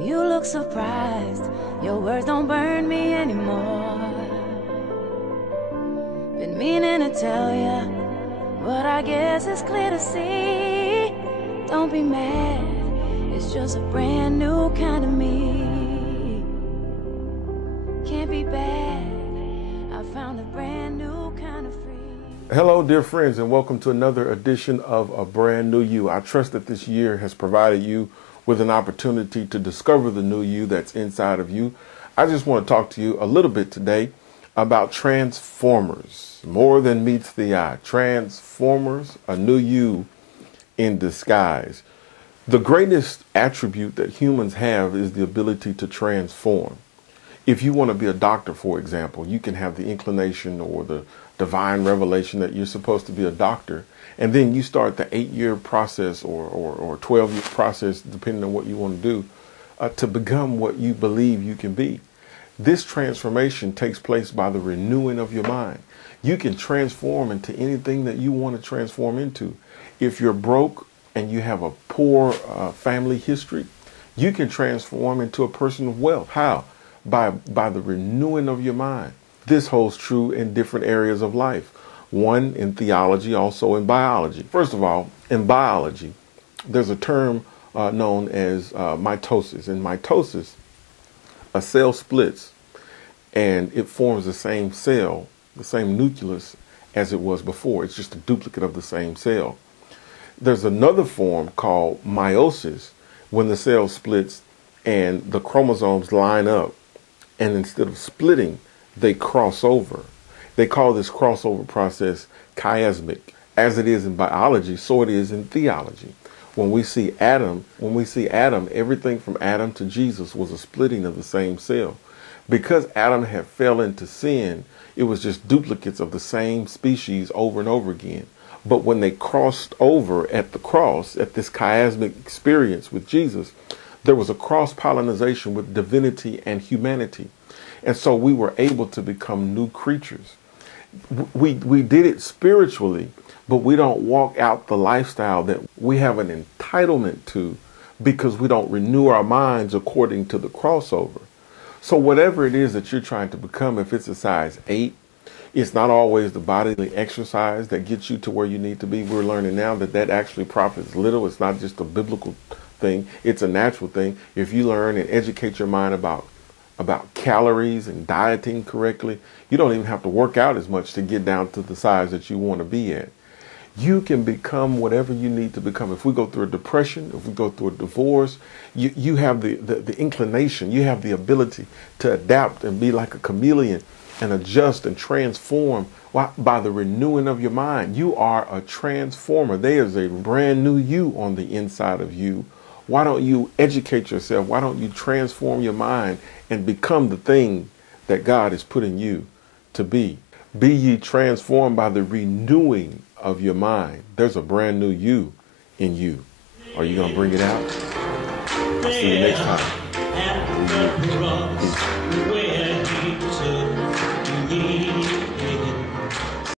You look surprised, your words don't burn me anymore. Been meaning to tell ya, but I guess it's clear to see. Don't be mad, it's just a brand new kind of me. Can't be bad, I found a brand new kind of free. Hello, dear friends, and welcome to another edition of A Brand New You. I trust that this year has provided you with an opportunity to discover the new you that's inside of you. I just want to talk to you a little bit today about Transformers, more than meets the eye. Transformers, a new you in disguise. The greatest attribute that humans have is the ability to transform. If you want to be a doctor, for example, you can have the inclination or the divine revelation that you're supposed to be a doctor, and then you start the 8-year process or 12-year process, depending on what you want to do, to become what you believe you can be. This transformation takes place by the renewing of your mind. You can transform into anything that you want to transform into. If you're broke and you have a poor family history, you can transform into a person of wealth. How? By the renewing of your mind. This holds true in different areas of life. One, in theology, also in biology. First of all, in biology, there's a term known as mitosis. In mitosis, a cell splits and it forms the same cell, the same nucleus as it was before. It's just a duplicate of the same cell. There's another form called meiosis, when the cell splits and the chromosomes line up, and instead of splitting, they cross over. They call this crossover process chiasmic. As it is in biology, so it is in theology. When we see Adam, everything from Adam to Jesus was a splitting of the same cell. Because Adam had fell into sin, it was just duplicates of the same species over and over again. But when they crossed over at the cross, at this chiasmic experience with Jesus, there was a cross-pollination with divinity and humanity. And so we were able to become new creatures. We did it spiritually, but we don't walk out the lifestyle that we have an entitlement to because we don't renew our minds according to the crossover. So whatever it is that you're trying to become, if it's a size 8, it's not always the bodily exercise that gets you to where you need to be. We're learning now that actually profits little. It's not just a biblical thing. It's a natural thing. If you learn and educate your mind about calories and dieting correctly, you don't even have to work out as much to get down to the size that you want to be at. You can become whatever you need to become. If we go through a depression, if we go through a divorce, you have the inclination, you have the ability to adapt and be like a chameleon and adjust and transform by the renewing of your mind. You are a transformer. There is a brand new you on the inside of you. Why don't you educate yourself? Why don't you transform your mind and become the thing that God is putting you to be? Be ye transformed by the renewing of your mind. There's a brand new you in you. Are you going to bring it out? I'll see you next time.